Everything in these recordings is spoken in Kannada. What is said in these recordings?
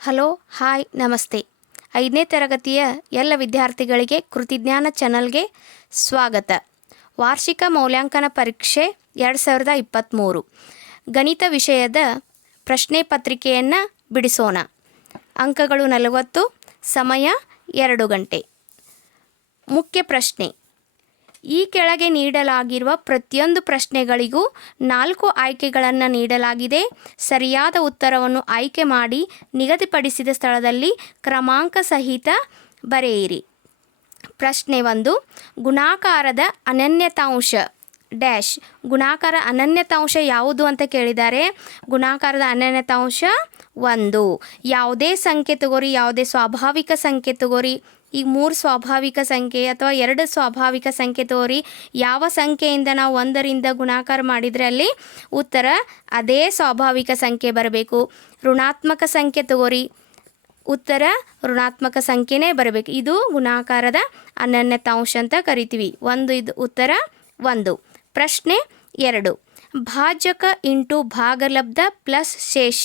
ಹಲೋ ಹಾಯ್ ನಮಸ್ತೆ. 5ನೇ ತರಗತಿಯ ಎಲ್ಲ ವಿದ್ಯಾರ್ಥಿಗಳಿಗೆ ಕೃತಿಜ್ಞಾನ ಚಾನಲ್ಗೆ ಸ್ವಾಗತ. ವಾರ್ಷಿಕ ಮೌಲ್ಯಾಂಕನ ಪರೀಕ್ಷೆ 2023 ಗಣಿತ ವಿಷಯದ ಪ್ರಶ್ನೆ ಪತ್ರಿಕೆಯನ್ನು ಬಿಡಿಸೋಣ. ಅಂಕಗಳು 40, ಸಮಯ 2 ಗಂಟೆ. ಮುಖ್ಯ ಪ್ರಶ್ನೆ: ಈ ಕೆಳಗೆ ನೀಡಲಾಗಿರುವ ಪ್ರತಿಯೊಂದು ಪ್ರಶ್ನೆಗಳಿಗೂ 4 ಆಯ್ಕೆಗಳನ್ನು ನೀಡಲಾಗಿದೆ. ಸರಿಯಾದ ಉತ್ತರವನ್ನು ಆಯ್ಕೆ ಮಾಡಿ ನಿಗದಿಪಡಿಸಿದ ಸ್ಥಳದಲ್ಲಿ ಕ್ರಮಾಂಕ ಸಹಿತ ಬರೆಯಿರಿ. ಪ್ರಶ್ನೆ 1: ಗುಣಾಕಾರದ ಅನನ್ಯತಾಂಶ ಡ್ಯಾಶ್. ಗುಣಾಕಾರ ಅನನ್ಯತಾಂಶ ಯಾವುದು ಅಂತ ಕೇಳಿದ್ದಾರೆ. ಗುಣಾಕಾರದ ಅನನ್ಯತಾಂಶ 1. ಯಾವುದೇ ಸಂಖ್ಯೆ ತಗೋರಿ, ಯಾವುದೇ ಸ್ವಾಭಾವಿಕ ಸಂಖ್ಯೆ ತಗೋರಿ. ಈಗ 3 ಸ್ವಾಭಾವಿಕ ಸಂಖ್ಯೆ ಅಥವಾ 2 ಸ್ವಾಭಾವಿಕ ಸಂಖ್ಯೆ ತೋರಿ, ಯಾವ ಸಂಖ್ಯೆಯಿಂದ ನಾವು 1ರಿಂದ ಗುಣಾಕಾರ ಮಾಡಿದರೆ ಅಲ್ಲಿ ಉತ್ತರ ಅದೇ ಸ್ವಾಭಾವಿಕ ಸಂಖ್ಯೆ ಬರಬೇಕು. ಋಣಾತ್ಮಕ ಸಂಖ್ಯೆ ತಗೋರಿ, ಉತ್ತರ ಋಣಾತ್ಮಕ ಸಂಖ್ಯೆನೇ ಬರಬೇಕು. ಇದು ಗುಣಾಕಾರದ ಅನನ್ಯತಾಂಶ ಅಂತ ಕರಿತೀವಿ. ಇದು ಉತ್ತರ 1. ಪ್ರಶ್ನೆ 2: ಭಾಜಕ ಇಂಟು ಭಾಗಲಬ್ಧ ಪ್ಲಸ್ ಶೇಷ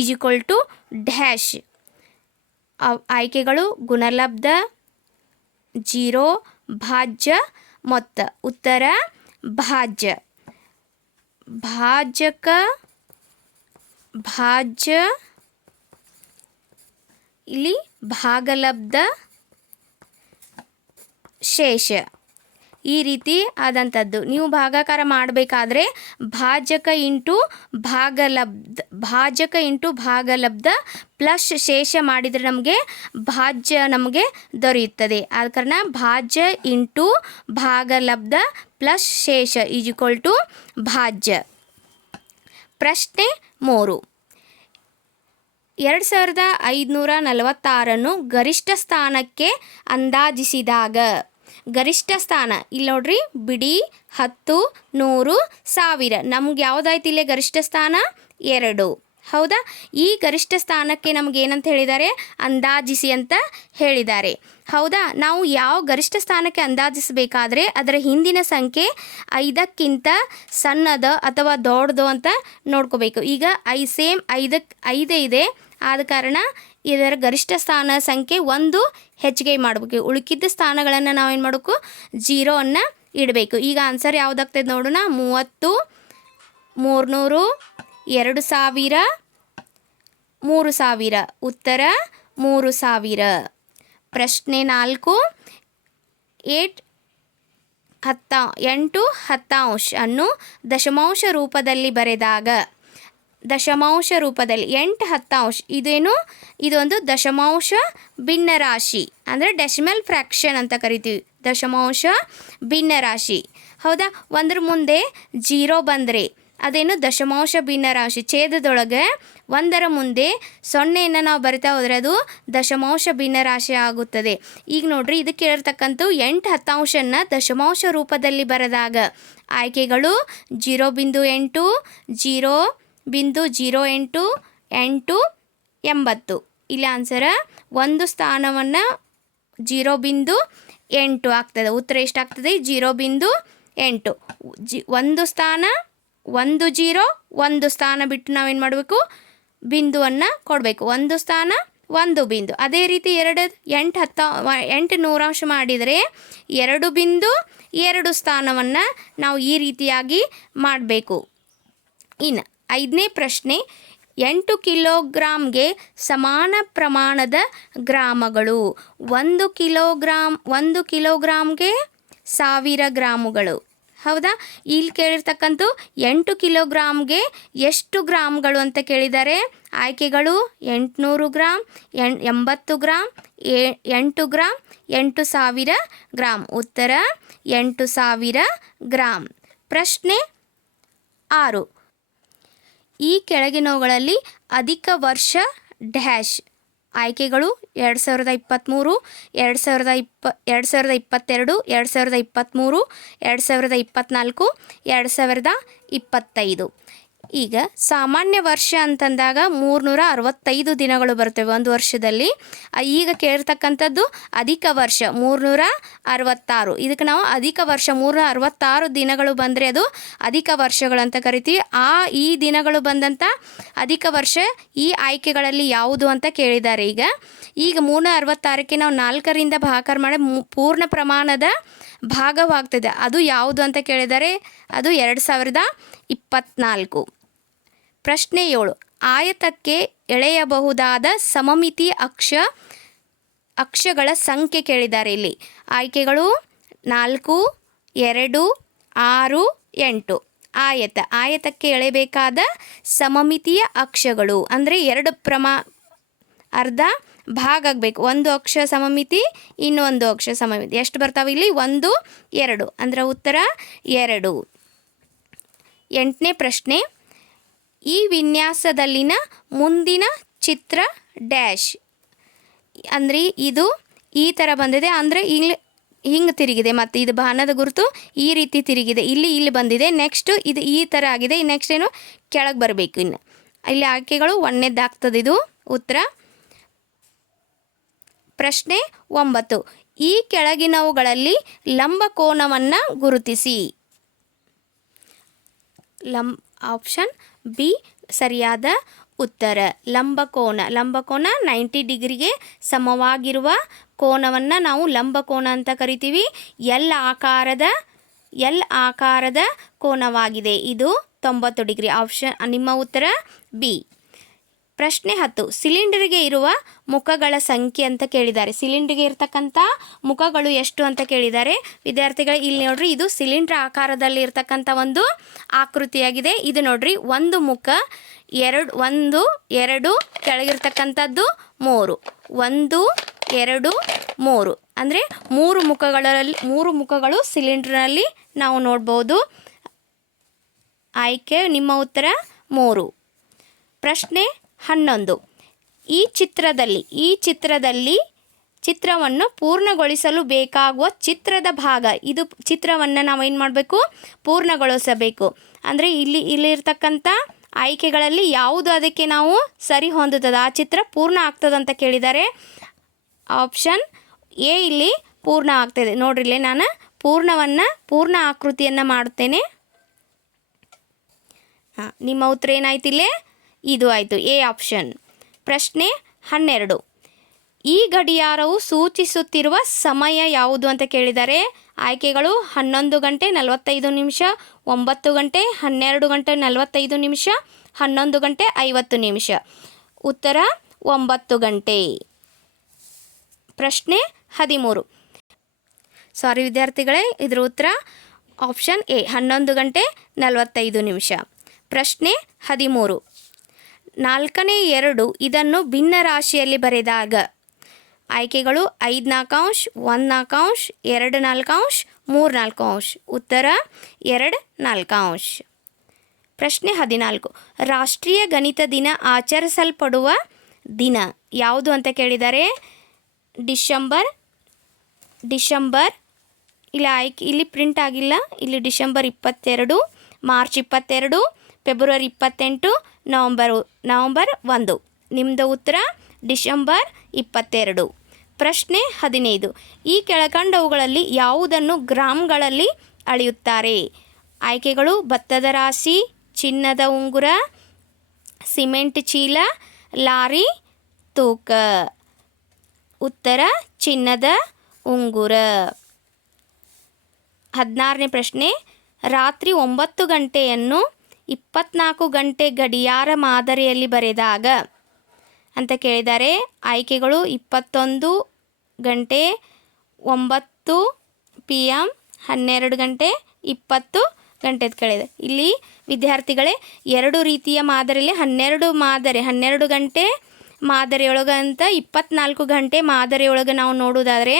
= ಡ್ಯಾಶ್. ಆಯ್ಕೆಗಳು: ಗುಣಲಬ್ಧ, 0, ಭಾಜ್ಯ, ಮೊತ್ತ. ಉತ್ತರ ಭಾಜ್ಯ. ಭಾಜಕ, ಭಾಜ್ಯ, ಇಲ್ಲಿ ಭಾಗಲಬ್ಧ, ಶೇಷ, ಈ ರೀತಿ ಆದಂಥದ್ದು. ನೀವು ಭಾಗಾಕಾರ ಮಾಡಬೇಕಾದ್ರೆ ಭಾಜಕ ಇಂಟು ಭಾಗಲಬ್ಧ ಪ್ಲಸ್ ಶೇಷ ಮಾಡಿದರೆ ನಮಗೆ ಭಾಜ್ಯ ದೊರೆಯುತ್ತದೆ. ಆದ ಕಾರಣ ಭಾಜ್ಯ ಇಂಟು ಭಾಗಲಬ್ಧ ಪ್ಲಸ್ ಶೇಷ = ಭಾಜ್ಯ. ಪ್ರಶ್ನೆ 3: 2546 ಗರಿಷ್ಠ ಸ್ಥಾನಕ್ಕೆ ಅಂದಾಜಿಸಿದಾಗ. ಗರಿಷ್ಠ ಸ್ಥಾನ ಇಲ್ಲಿ ನೋಡ್ರಿ, ಬಿಡಿ, 10, 100, 1000. ನಮ್ಗೆ ಯಾವುದಾಯ್ತು ಇಲ್ಲಿ ಗರಿಷ್ಠ ಸ್ಥಾನ? 2. ಹೌದಾ? ಈ ಗರಿಷ್ಠ ಸ್ಥಾನಕ್ಕೆ ನಮ್ಗೆ ಏನಂತ ಹೇಳಿದ್ದಾರೆ? ಅಂದಾಜಿಸಿ ಅಂತ ಹೇಳಿದ್ದಾರೆ. ಹೌದಾ? ನಾವು ಯಾವ ಗರಿಷ್ಠ ಸ್ಥಾನಕ್ಕೆ ಅಂದಾಜಿಸಬೇಕಾದ್ರೆ ಅದರ ಹಿಂದಿನ ಸಂಖ್ಯೆ 5ಕ್ಕಿಂತ ಸಣ್ಣದ ಅಥವಾ ದೊಡ್ಡದು ಅಂತ ನೋಡ್ಕೋಬೇಕು. ಈಗ 5 ಇದೆ, ಆದ ಕಾರಣ ಇದರ ಗರಿಷ್ಠ ಸ್ಥಾನ ಸಂಖ್ಯೆ 1 ಹೆಚ್ಚಿಗೆ ಮಾಡಬೇಕು. ಉಳುಕಿದ್ದ ಸ್ಥಾನಗಳನ್ನು ನಾವೇನು ಮಾಡಬೇಕು? 0 ಇಡಬೇಕು. ಈಗ ಆನ್ಸರ್ ಯಾವುದಾಗ್ತದೆ ನೋಡೋಣ. 30, 300, 2000, 3000. ಉತ್ತರ 3000. ಪ್ರಶ್ನೆ 4: 8 ಹತ್ತಾಂಶ ಅನ್ನು ದಶಮಾಂಶ ರೂಪದಲ್ಲಿ ಬರೆದಾಗ. ದಶಮಾಂಶ ರೂಪದಲ್ಲಿ 8 ಹತ್ತಾಂಶ ಇದೊಂದು ದಶಮಾಂಶ ಭಿನ್ನರಾಶಿ, ಅಂದರೆ ಡೆಸಿಮಲ್ ಫ್ರ್ಯಾಕ್ಷನ್ ಅಂತ ಕರಿತೀವಿ. ದಶಮಾಂಶ ಭಿನ್ನರಾಶಿ. ಹೌದಾ? ಒಂದರ ಮುಂದೆ 0 ಬಂದರೆ ಅದೇನು ದಶಮಾಂಶ ಭಿನ್ನರಾಶಿ. ಛೇದದೊಳಗೆ 1ರ ಮುಂದೆ 0ಯನ್ನು ನಾವು ಬರಿತಾ ಹೋದರೆ ಅದು ದಶಮಾಂಶ ಭಿನ್ನರಾಶಿ ಆಗುತ್ತದೆ. ಈಗ ನೋಡ್ರಿ, ಇದಕ್ಕೆ ಇರತಕ್ಕಂಥ 8 ಹತ್ತಾಂಶನ ದಶಮಾಂಶ ರೂಪದಲ್ಲಿ ಬರೆದಾಗ ಆಯ್ಕೆಗಳು: 0.8, 0.08, 8, 80. ಇಲ್ಲಿ ಆನ್ಸರ 1 ಸ್ಥಾನವನ್ನು 0.8 ಆಗ್ತದೆ. ಉತ್ತರ ಎಷ್ಟಾಗ್ತದೆ? 0.8. 1 ಸ್ಥಾನ 1 0, 1 ಸ್ಥಾನ ಬಿಟ್ಟು ನಾವೇನು ಮಾಡಬೇಕು? ಬಿಂದುವನ್ನು ಕೊಡಬೇಕು. 1 ಸ್ಥಾನ 1 ಬಿಂದು. ಅದೇ ರೀತಿ 8 ನೂರಾಂಶ ಮಾಡಿದರೆ 2.2 ಸ್ಥಾನವನ್ನು ನಾವು ಈ ರೀತಿಯಾಗಿ ಮಾಡಬೇಕು. ಇನ್ನು 5ನೇ ಪ್ರಶ್ನೆ: 8 ಕಿಲೋಗ್ರಾಮ್ಗೆ ಸಮಾನ ಪ್ರಮಾಣದ ಗ್ರಾಮಗಳು. 1 ಕಿಲೋಗ್ರಾಮ್ಗೆ 1000 ಗ್ರಾಮುಗಳು. ಹೌದಾ? ಇಲ್ಲಿ ಕೇಳಿರ್ತಕ್ಕಂಥ 8 ಕಿಲೋಗ್ರಾಮ್ಗೆ ಎಷ್ಟು ಗ್ರಾಮ್ಗಳು ಅಂತ ಕೇಳಿದ್ದಾರೆ. ಆಯ್ಕೆಗಳು: 800 ಗ್ರಾಮ್, 80 ಗ್ರಾಮ್, 8 ಗ್ರಾಮ್, 8000 ಗ್ರಾಮ್. ಉತ್ತರ 8000 ಗ್ರಾಮ್. ಪ್ರಶ್ನೆ 6: ಈ ಕೆಳಗಿನವುಗಳಲ್ಲಿ ಅಧಿಕ ವರ್ಷ ಡ್ಯಾಶ್. ಆಯ್ಕೆಗಳು: 2023, 2022, 2023, 2024, 2025. ಈಗ ಸಾಮಾನ್ಯ ವರ್ಷ ಅಂತಂದಾಗ 365 ದಿನಗಳು ಬರ್ತವೆ ಒಂದು ವರ್ಷದಲ್ಲಿ. ಈಗ ಕೇಳಿರ್ತಕ್ಕಂಥದ್ದು ಅಧಿಕ ವರ್ಷ 366. ಇದಕ್ಕೆ ನಾವು ಅಧಿಕ ವರ್ಷ 366 ದಿನಗಳು ಬಂದರೆ ಅದು ಅಧಿಕ ವರ್ಷಗಳಂತ ಕರಿತೀವಿ. ಈ ದಿನಗಳು ಬಂದಂಥ ಅಧಿಕ ವರ್ಷ ಈ ಆಯ್ಕೆಗಳಲ್ಲಿ ಯಾವುದು ಅಂತ ಕೇಳಿದ್ದಾರೆ. ಈಗ 366ಕ್ಕೆ ನಾವು 4ರಿಂದ ಭಾಗಾಕಾರ ಮಾಡಿ ಪೂರ್ಣ ಪ್ರಮಾಣದ ಭಾಗವಾಗ್ತದೆ. ಅದು ಯಾವುದು ಅಂತ ಕೇಳಿದರೆ ಅದು 2024. ಪ್ರಶ್ನೆ 7. ಆಯತಕ್ಕೆ ಎಳೆಯಬಹುದಾದ ಸಮಮಿತಿ ಅಕ್ಷಗಳ ಸಂಖ್ಯೆ ಕೇಳಿದ್ದಾರೆ. ಇಲ್ಲಿ ಆಯ್ಕೆಗಳು 4, 2, 6, 8. ಆಯತಕ್ಕೆ ಎಳೆಯಬೇಕಾದ ಸಮಮಿತಿಯ ಅಕ್ಷಗಳು ಅಂದರೆ ಅರ್ಧ ಭಾಗ ಆಗಬೇಕು. ಒಂದು ಅಕ್ಷ ಸಮಮಿತಿ, ಇನ್ನೊಂದು ಅಕ್ಷ ಸಮಮಿತಿ. ಎಷ್ಟು ಬರ್ತಾವೆ ಇಲ್ಲಿ? 1, 2 ಅಂದರೆ ಉತ್ತರ 2. 8ನೇ ಪ್ರಶ್ನೆ. ಈ ವಿನ್ಯಾಸದಲ್ಲಿನ ಮುಂದಿನ ಚಿತ್ರ ಡ್ಯಾಶ್ ಅಂದರೆ ಇದು ಈ ಥರ ಬಂದಿದೆ, ಅಂದರೆ ಇಲ್ಲಿ ಹಿಂಗೆ ತಿರುಗಿದೆ, ಮತ್ತು ಇದು ಬಾಣದ ಗುರುತು ಈ ರೀತಿ ತಿರುಗಿದೆ, ಇಲ್ಲಿ ಬಂದಿದೆ. ನೆಕ್ಸ್ಟು ಇದು ಈ ಥರ ಆಗಿದೆ. ನೆಕ್ಸ್ಟ್ ಏನು ಕೆಳಗೆ ಬರಬೇಕು. ಇನ್ನು ಇಲ್ಲಿ ಆಯ್ಕೆಗಳು 1ನೇದಾಗ್ತದೆ. ಇದು ಉತ್ತರ. ಪ್ರಶ್ನೆ 9. ಈ ಕೆಳಗಿನವುಗಳಲ್ಲಿ ಲಂಬಕೋನವನ್ನು ಗುರುತಿಸಿ. ಆಪ್ಷನ್ ಬಿ ಸರಿಯಾದ ಉತ್ತರ. ಲಂಬಕೋನ 90 ಡಿಗ್ರಿಗೆ ಸಮವಾಗಿರುವ ಕೋನವನ್ನು ನಾವು ಲಂಬಕೋನ ಅಂತ ಕರಿತೀವಿ. ಎಲ್ ಆಕಾರದ ಕೋನವಾಗಿದೆ. ಇದು 90 ಡಿಗ್ರಿ. ಆಪ್ಷನ್ ನಿಮ್ಮ ಉತ್ತರ ಬಿ. ಪ್ರಶ್ನೆ 10. ಸಿಲಿಂಡರ್ಗೆ ಇರುವ ಮುಖಗಳ ಸಂಖ್ಯೆ ಅಂತ ಕೇಳಿದ್ದಾರೆ. ಸಿಲಿಂಡರ್ಗೆ ಇರ್ತಕ್ಕಂಥ ಮುಖಗಳು ಎಷ್ಟು ಅಂತ ಕೇಳಿದ್ದಾರೆ. ವಿದ್ಯಾರ್ಥಿಗಳು ಇಲ್ಲಿ ನೋಡ್ರಿ, ಇದು ಸಿಲಿಂಡರ್ ಆಕಾರದಲ್ಲಿ ಇರ್ತಕ್ಕಂಥ ಒಂದು ಆಕೃತಿಯಾಗಿದೆ. ಇದು ನೋಡ್ರಿ, ಒಂದು ಮುಖ, 1, 2 ಕೆಳಗಿರ್ತಕ್ಕಂಥದ್ದು 3, 1, 2, 3 ಅಂದರೆ 3 ಮುಖಗಳು ಸಿಲಿಂಡರ್ನಲ್ಲಿ ನಾವು ನೋಡ್ಬೋದು. ಆಯ್ಕೆ ನಿಮ್ಮ ಉತ್ತರ 3. ಪ್ರಶ್ನೆ 11. ಈ ಚಿತ್ರದಲ್ಲಿ ಚಿತ್ರವನ್ನು ಪೂರ್ಣಗೊಳಿಸಲು ಬೇಕಾಗುವ ಚಿತ್ರದ ಭಾಗ. ಇದು ಚಿತ್ರವನ್ನು ನಾವು ಏನು ಮಾಡಬೇಕು? ಪೂರ್ಣಗೊಳಿಸಬೇಕು. ಅಂದರೆ ಇಲ್ಲಿರ್ತಕ್ಕಂಥ ಆಯ್ಕೆಗಳಲ್ಲಿ ಯಾವುದು ಅದಕ್ಕೆ ನಾವು ಸರಿ ಹೊಂದುತ್ತದೆ, ಆ ಚಿತ್ರ ಪೂರ್ಣ ಆಗ್ತದಂತ ಕೇಳಿದ್ದಾರೆ. ಆಪ್ಷನ್ ಎ ಇಲ್ಲಿ ಪೂರ್ಣ ಆಗ್ತದೆ. ನೋಡ್ರಿ, ಇಲ್ಲಿ ನಾನು ಪೂರ್ಣ ಆಕೃತಿಯನ್ನು ಮಾಡುತ್ತೇನೆ. ನಿಮ್ಮ ಉತ್ತರ ಏನಾಯ್ತು? ಇಲ್ಲೇ ಇದು ಆಯಿತು, ಎ ಆಪ್ಷನ್. ಪ್ರಶ್ನೆ 12. ಈ ಗಡಿಯಾರವು ಸೂಚಿಸುತ್ತಿರುವ ಸಮಯ ಯಾವುದು ಅಂತ ಕೇಳಿದ್ದಾರೆ. ಆಯ್ಕೆಗಳು 11 ಗಂಟೆ 45 ನಿಮಿಷ, 9 ಗಂಟೆ, 12 ಗಂಟೆ 45 ನಿಮಿಷ, 11 ಗಂಟೆ 50 ನಿಮಿಷ. ಉತ್ತರ 9 ಗಂಟೆ. ಪ್ರಶ್ನೆ 13. ಸಾರಿ ವಿದ್ಯಾರ್ಥಿಗಳೇ, ಇದರ ಉತ್ತರ ಆಪ್ಷನ್ ಎ 11 ಗಂಟೆ 45 ನಿಮಿಷ. ಪ್ರಶ್ನೆ 13. 4ನೇ 2 ಇದನ್ನು ಭಿನ್ನ ರಾಶಿಯಲ್ಲಿ ಬರೆದಾಗ. ಆಯ್ಕೆಗಳು 5 4 1 4 2 4 3 4. ಉತ್ತರ 2 4. ಪ್ರಶ್ನೆ 14. ರಾಷ್ಟ್ರೀಯ ಗಣಿತ ದಿನ ಆಚರಿಸಲ್ಪಡುವ ದಿನ ಯಾವುದು ಅಂತ ಕೇಳಿದ್ದಾರೆ. ಡಿಸೆಂಬರ್ ಇಲ್ಲಿ ಪ್ರಿಂಟ್ ಆಗಿಲ್ಲ. ಇಲ್ಲಿ ಡಿಸೆಂಬರ್ 22, ಮಾರ್ಚ್ 22, ಫೆಬ್ರವರಿ 28, ನವಂಬರ್ 1. ನಿಮ್ಮದು ಉತ್ತರ ಡಿಸೆಂಬರ್ 22. ಪ್ರಶ್ನೆ 15. ಈ ಕೆಳಕಂಡವುಗಳಲ್ಲಿ ಯಾವುದನ್ನು ಗ್ರಾಮ್ಗಳಲ್ಲಿ ಅಳೆಯುತ್ತಾರೆ. ಆಯ್ಕೆಗಳು ಭತ್ತದ ರಾಶಿ, ಚಿನ್ನದ ಉಂಗುರ, ಸಿಮೆಂಟ್ ಚೀಲ, ಲಾರಿ ತೂಕ. ಉತ್ತರ ಚಿನ್ನದ ಉಂಗುರ. 16ನೇ ಪ್ರಶ್ನೆ. ರಾತ್ರಿ 9 ಗಂಟೆಯನ್ನು 24 ಗಂಟೆ ಗಡಿಯಾರ ಮಾದರಿಯಲ್ಲಿ ಬರೆದಾಗ ಅಂತ ಕೇಳಿದ್ದಾರೆ. ಆಯ್ಕೆಗಳು 21 ಗಂಟೆ, 9 PM, 12 ಗಂಟೆ, 20 ಗಂಟೆ ಅಂತ ಕೇಳಿದೆ. ಇಲ್ಲಿ ವಿದ್ಯಾರ್ಥಿಗಳೇ 2 ರೀತಿಯ ಮಾದರಿಯಲ್ಲಿ 12 ಗಂಟೆ ಮಾದರಿಯೊಳಗೆ ಅಂತ 24 ಗಂಟೆ ಮಾದರಿಯೊಳಗೆ ನಾವು ನೋಡುವುದಾದರೆ,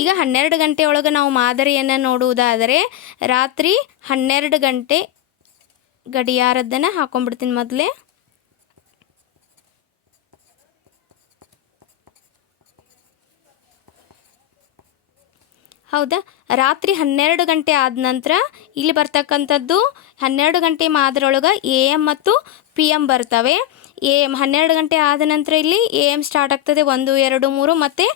ಈಗ 12 ಗಂಟೆಯೊಳಗೆ ನಾವು ಮಾದರಿಯನ್ನು ನೋಡುವುದಾದರೆ ರಾತ್ರಿ 12 ಗಂಟೆ ಗಡಿಯಾರದ್ದನ್ನು ಹಾಕೊಂಡ್ಬಿಡ್ತೀನಿ ಮೊದಲೇ. ಹೌದಾ? ರಾತ್ರಿ 12 ಗಂಟೆ ಆದ ನಂತರ ಇಲ್ಲಿ ಬರ್ತಕ್ಕಂಥದ್ದು 12 ಗಂಟೆ ಮಾದರೊಳಗೆ ಎ ಎಮ್ ಮತ್ತು ಪಿ ಎಮ್ ಬರ್ತವೆ. ಎ ಎಮ್ 12 ಗಂಟೆ ಆದ ನಂತರ ಇಲ್ಲಿ ಎ ಎಮ್ ಸ್ಟಾರ್ಟ್ ಆಗ್ತದೆ 1, 2, 3 ಮತ್ತು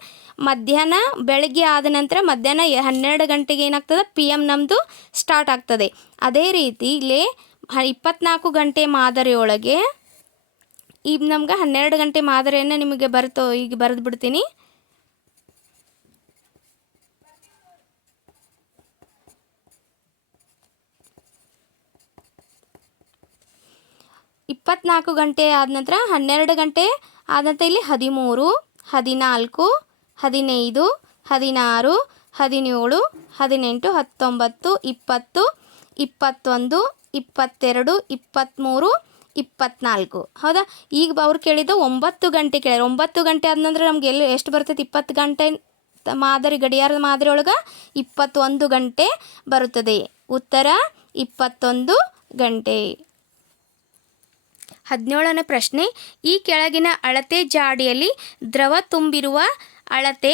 ಮಧ್ಯಾಹ್ನ ಬೆಳಗ್ಗೆ ಆದ ನಂತರ ಮಧ್ಯಾಹ್ನ 12 ಗಂಟೆಗೆ ಏನಾಗ್ತದೆ ಪಿ ಎಮ್ ನಮ್ಮದು ಸ್ಟಾರ್ಟ್ ಆಗ್ತದೆ. ಅದೇ ರೀತಿ ಇಲ್ಲಿ 24 ಗಂಟೆ ಮಾದರಿಯೊಳಗೆ ಈಗ ನಮ್ಗೆ 12 ಗಂಟೆ ಮಾದರಿಯನ್ನು ನಿಮಗೆ ಈಗ ಬರೆದು ಬಿಡ್ತೀನಿ. 24 ಗಂಟೆ ಆದ ನಂತರ 12 ಗಂಟೆ ಆದ ನಂತರ ಇಲ್ಲಿ 13, 14, 15, 16, 17, 18, 19, 20, 21, 22, 23, 24. ಹೌದಾ? ಈಗ ಅವ್ರು ಕೇಳಿದ್ದು 9 ಗಂಟೆ ಕೇಳಿದ್ರು. 9 ಗಂಟೆ ಆದ ನಂತರ ನಮ್ಗೆ ಎಷ್ಟು ಬರ್ತೈತೆ? 20 ಗಂಟೆ ಮಾದರಿ ಗಡಿಯಾರದ ಮಾದರಿ ಒಳಗೆ 21 ಗಂಟೆ ಬರುತ್ತದೆ. ಉತ್ತರ 21 ಗಂಟೆ. 17ನೇ ಪ್ರಶ್ನೆ, ಈ ಕೆಳಗಿನ ಅಳತೆ ಜಾಡಿಯಲ್ಲಿ ದ್ರವ ತುಂಬಿರುವ ಅಳತೆ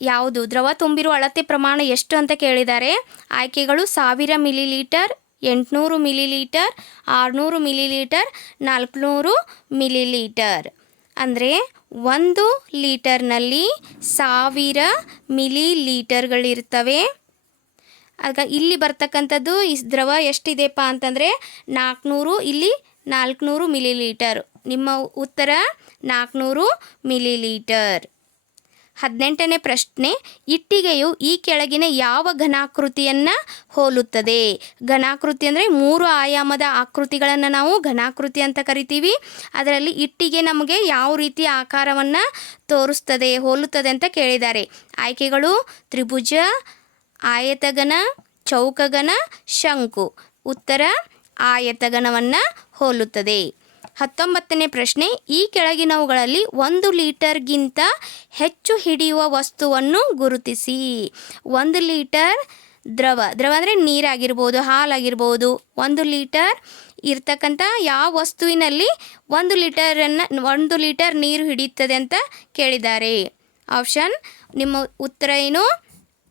ಯಾವುದು? ದ್ರವ ತುಂಬಿರುವ ಅಳತೆ ಪ್ರಮಾಣ ಎಷ್ಟು ಅಂತ ಕೇಳಿದ್ದಾರೆ. ಆಯ್ಕೆಗಳು 1000 ಮಿಲಿಲೀಟರ್, 800 ಮಿಲಿಲೀಟರ್, 600 ಮಿಲಿಲೀಟರ್, 400 ಮಿಲಿಲೀಟರ್. ಅಂದರೆ 1 ಲೀಟರ್ನಲ್ಲಿ 1000 ಮಿಲಿಲೀಟರ್ಗಳಿರ್ತವೆ. ಆಗ ಇಲ್ಲಿ ಬರ್ತಕ್ಕಂಥದ್ದು ಈ ದ್ರವ ಎಷ್ಟಿದೆಪ್ಪ ಅಂತಂದರೆ 400, ಇಲ್ಲಿ 400 ಮಿಲಿಲೀಟರ್. ನಿಮ್ಮ ಉತ್ತರ 400 ಮಿಲಿಲೀಟರ್. 18ನೇ ಪ್ರಶ್ನೆ, ಇಟ್ಟಿಗೆಯು ಈ ಕೆಳಗಿನ ಯಾವ ಘನಾಕೃತಿಯನ್ನು ಹೋಲುತ್ತದೆ? ಘನಾಕೃತಿ ಅಂದರೆ 3 ಆಯಾಮದ ಆಕೃತಿಗಳನ್ನು ನಾವು ಘನಾಕೃತಿ ಅಂತ ಕರಿತೀವಿ. ಅದರಲ್ಲಿ ಇಟ್ಟಿಗೆ ನಮಗೆ ಯಾವ ರೀತಿ ಆಕಾರವನ್ನು ತೋರಿಸ್ತದೆ, ಹೋಲುತ್ತದೆ ಅಂತ ಕೇಳಿದ್ದಾರೆ. ಆಯ್ಕೆಗಳು ತ್ರಿಭುಜ, ಆಯತಘನ, ಚೌಕಘನ, ಶಂಕು. ಉತ್ತರ ಆಯತಘನವನ್ನು ಹೋಲುತ್ತದೆ. 19ನೇ ಪ್ರಶ್ನೆ, ಈ ಕೆಳಗಿನವುಗಳಲ್ಲಿ 1 ಲೀಟರ್ಗಿಂತ ಹೆಚ್ಚು ಹಿಡಿಯುವ ವಸ್ತುವನ್ನು ಗುರುತಿಸಿ. 1 ಲೀಟರ್ ದ್ರವ ಅಂದರೆ ನೀರಾಗಿರ್ಬೋದು, ಹಾಲಾಗಿರ್ಬೋದು. 1 ಲೀಟರ್ ಇರ್ತಕ್ಕಂಥ ಯಾವ ವಸ್ತುವಿನಲ್ಲಿ 1 ಲೀಟರ್ ನೀರು ಹಿಡಿಯುತ್ತದೆ ಅಂತ ಕೇಳಿದ್ದಾರೆ. ಆಪ್ಷನ್ ನಿಮ್ಮ ಉತ್ತರ ಏನು?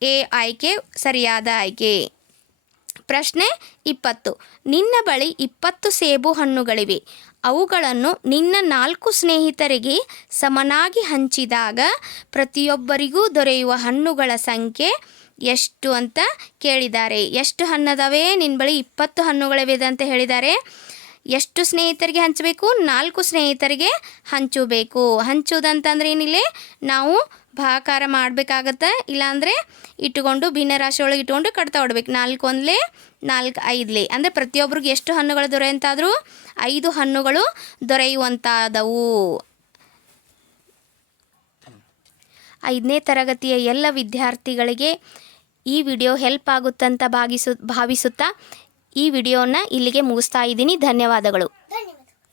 ಎ ಆಯ್ಕೆ ಸರಿಯಾದ ಆಯ್ಕೆ. ಪ್ರಶ್ನೆ 20, ನಿನ್ನ ಬಳಿ 20 ಸೇಬು ಹಣ್ಣುಗಳಿವೆ. ಅವುಗಳನ್ನು ನಿನ್ನ 4 ಸ್ನೇಹಿತರಿಗೆ ಸಮನಾಗಿ ಹಂಚಿದಾಗ ಪ್ರತಿಯೊಬ್ಬರಿಗೂ ದೊರೆಯುವ ಹಣ್ಣುಗಳ ಸಂಖ್ಯೆ ಎಷ್ಟು ಅಂತ ಕೇಳಿದ್ದಾರೆ. ಎಷ್ಟು ಹಣ್ಣದಾವೆ? ನಿನ್ನ ಬಳಿ 20 ಹಣ್ಣುಗಳಿವೆ ಅಂತ ಹೇಳಿದ್ದಾರೆ. ಎಷ್ಟು ಸ್ನೇಹಿತರಿಗೆ ಹಂಚಬೇಕು? 4 ಸ್ನೇಹಿತರಿಗೆ ಹಂಚಬೇಕು. ಹಂಚುವುದಂತಂದ್ರೆ ಏನಿಲ್ಲ, ನಾವು ಭಾಗಾಕಾರ ಮಾಡಬೇಕಾಗತ್ತೆ. ಇಲ್ಲಾಂದರೆ ಇಟ್ಟುಕೊಂಡು ಭಿನ್ನ ರಾಶಿ ಒಳಗೆ ಇಟ್ಕೊಂಡು ಕಟ್ತಾ ಹೊಡ್ಬೇಕು. 4 1 4 5 ಅಂದರೆ ಪ್ರತಿಯೊಬ್ಬರಿಗೆ ಎಷ್ಟು ಹಣ್ಣುಗಳು ದೊರೆಯುವಂತಾದರೂ 5 ಹಣ್ಣುಗಳು ದೊರೆಯುವಂತಾದವು. 5ನೇ ತರಗತಿಯ ಎಲ್ಲ ವಿದ್ಯಾರ್ಥಿಗಳಿಗೆ ಈ ವಿಡಿಯೋ ಹೆಲ್ಪ್ ಆಗುತ್ತಂತ ಭಾವಿಸುತ್ತಾ ಈ ವಿಡಿಯೋನ ಇಲ್ಲಿಗೆ ಮುಗಿಸ್ತಾ ಇದ್ದೀನಿ. ಧನ್ಯವಾದಗಳು.